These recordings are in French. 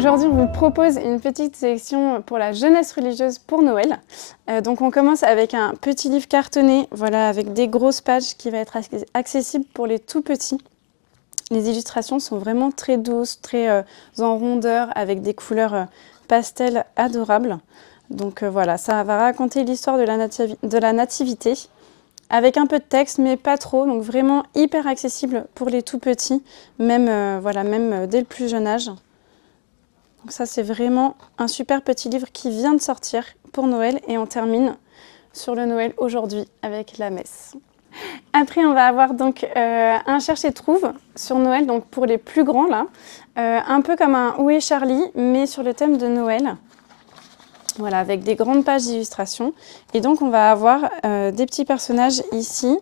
Aujourd'hui, on vous propose une petite sélection pour la jeunesse religieuse pour Noël. Donc on commence avec un petit livre cartonné, voilà, avec des grosses pages qui va être accessible pour les tout petits. Les illustrations sont vraiment très douces, très en rondeur, avec des couleurs pastel adorables. Donc voilà, ça va raconter l'histoire de la nativité, avec un peu de texte, mais pas trop. Donc vraiment hyper accessible pour les tout petits, même, voilà, même dès le plus jeune âge. Donc ça, c'est vraiment un super petit livre qui vient de sortir pour Noël. Et on termine sur le Noël aujourd'hui avec la messe. Après, on va avoir donc un Cherche et Trouve sur Noël, donc pour les plus grands là. Un peu comme un Où est Charlie, mais sur le thème de Noël. Voilà, avec des grandes pages d'illustration. Et donc, on va avoir des petits personnages ici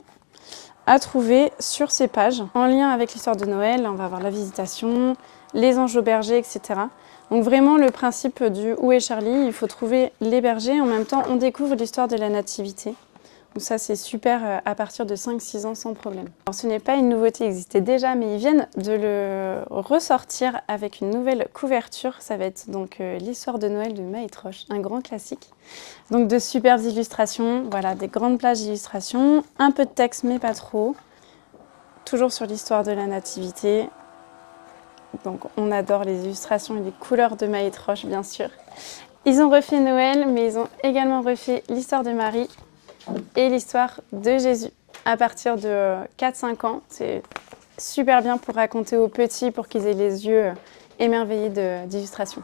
à trouver sur ces pages. En lien avec l'histoire de Noël, on va avoir la Visitation, les anges au berger, etc. Donc vraiment le principe du Où est Charlie, il faut trouver les bergers, en même temps on découvre l'histoire de la nativité. Donc ça c'est super à partir de 5-6 ans sans problème. Alors ce n'est pas une nouveauté, il existait déjà, mais ils viennent de le ressortir avec une nouvelle couverture. Ça va être donc l'histoire de Noël de Maëtroche, un grand classique. Donc de superbes illustrations, voilà, des grandes plages d'illustrations, un peu de texte mais pas trop. Toujours sur l'histoire de la nativité. Donc on adore les illustrations et les couleurs de Maëtroche, bien sûr. Ils ont refait Noël, mais ils ont également refait l'histoire de Marie et l'histoire de Jésus. À partir de 4-5 ans, c'est super bien pour raconter aux petits, pour qu'ils aient les yeux émerveillés d'illustrations.